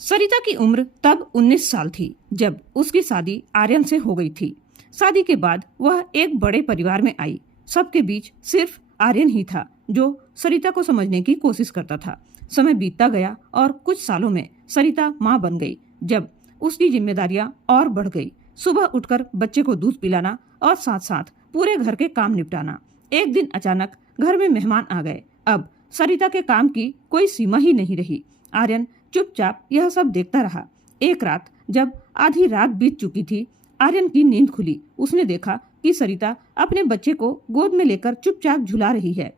सरिता की उम्र तब 19 साल थी जब उसकी शादी आर्यन से हो गई थी। शादी के बाद वह एक बड़े परिवार में आई। सबके बीच सिर्फ आर्यन ही था जो सरिता को समझने की कोशिश करता था। समय बीतता गया और कुछ सालों में सरिता माँ बन गई। जब उसकी जिम्मेदारियां और बढ़ गई, सुबह उठकर बच्चे को दूध पिलाना और साथ साथ पूरे घर के काम निपटाना। एक दिन अचानक घर में मेहमान आ गए। अब सरिता के काम की कोई सीमा ही नहीं रही। आर्यन चुपचाप यह सब देखता रहा। एक रात जब आधी रात बीत चुकी थी, आर्यन की नींद खुली। उसने देखा कि सरिता अपने बच्चे को गोद में लेकर चुपचाप झुला रही है।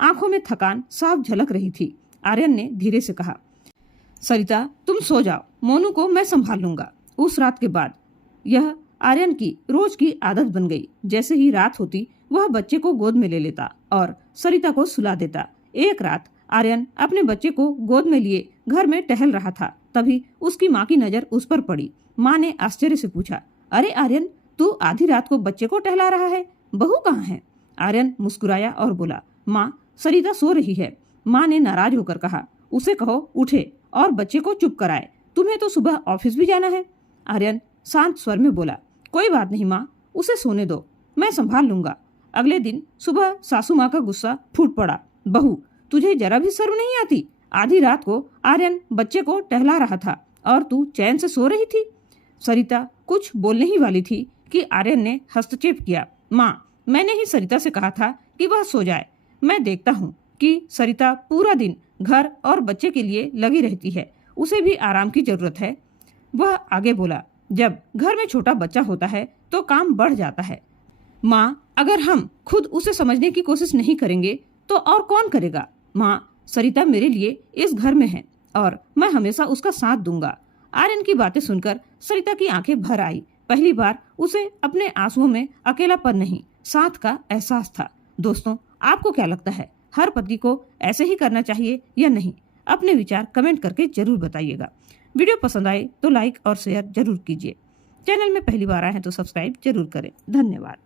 आंखों में थकान साफ झलक रही थी। आर्यन ने धीरे से कहा, सरिता तुम सो जाओ, मोनू को मैं संभाल लूंगा। उस रात के बाद यह आर्यन की रोज की आदत बन गई। जैसे ही रात होती वह बच्चे को गोद में ले लेता और सरिता को सुला देता। एक रात आर्यन अपने बच्चे को गोद में लिए घर में टहल रहा था। तभी उसकी माँ की नजर उस पर पड़ी। माँ ने आश्चर्य से पूछा, अरे आर्यन, तू आधी रात को बच्चे को टहला रहा है, बहू कहाँ है? आर्यन मुस्कुराया और बोला, माँ सरिता सो रही है। माँ ने नाराज होकर कहा, उसे कहो उठे और बच्चे को चुप कराए, तुम्हें तो सुबह ऑफिस भी जाना है। आर्यन शांत स्वर में बोला, कोई बात नहीं माँ, उसे सोने दो, मैं संभाल लूंगा। अगले दिन सुबह सासू माँ का गुस्सा फूट पड़ा, बहू तुझे जरा भी शर्म नहीं आती? आधी रात को आर्यन बच्चे को टहला रहा था और तू चैन से सो रही थी। सरिता कुछ बोलने ही वाली थी कि आर्यन ने हस्तक्षेप किया, माँ मैंने ही सरिता से कहा था कि वह सो जाए। मैं देखता हूँ कि सरिता पूरा दिन घर और बच्चे के लिए लगी रहती है, उसे भी आराम की जरूरत है। वह आगे बोला, जब घर में छोटा बच्चा होता है तो काम बढ़ जाता है। माँ अगर हम खुद उसे समझने की कोशिश नहीं करेंगे तो और कौन करेगा? माँ सरिता मेरे लिए इस घर में है और मैं हमेशा उसका साथ दूंगा। आर्यन की बातें सुनकर सरिता की आंखें भर आई। पहली बार उसे अपने आंसुओं में अकेलापन नहीं, साथ का एहसास था। दोस्तों, आपको क्या लगता है, हर पति को ऐसे ही करना चाहिए या नहीं? अपने विचार कमेंट करके जरूर बताइएगा। वीडियो पसंद आए तो लाइक और शेयर जरूर कीजिए। चैनल में पहली बार आए हैं तो सब्सक्राइब जरूर करें। धन्यवाद।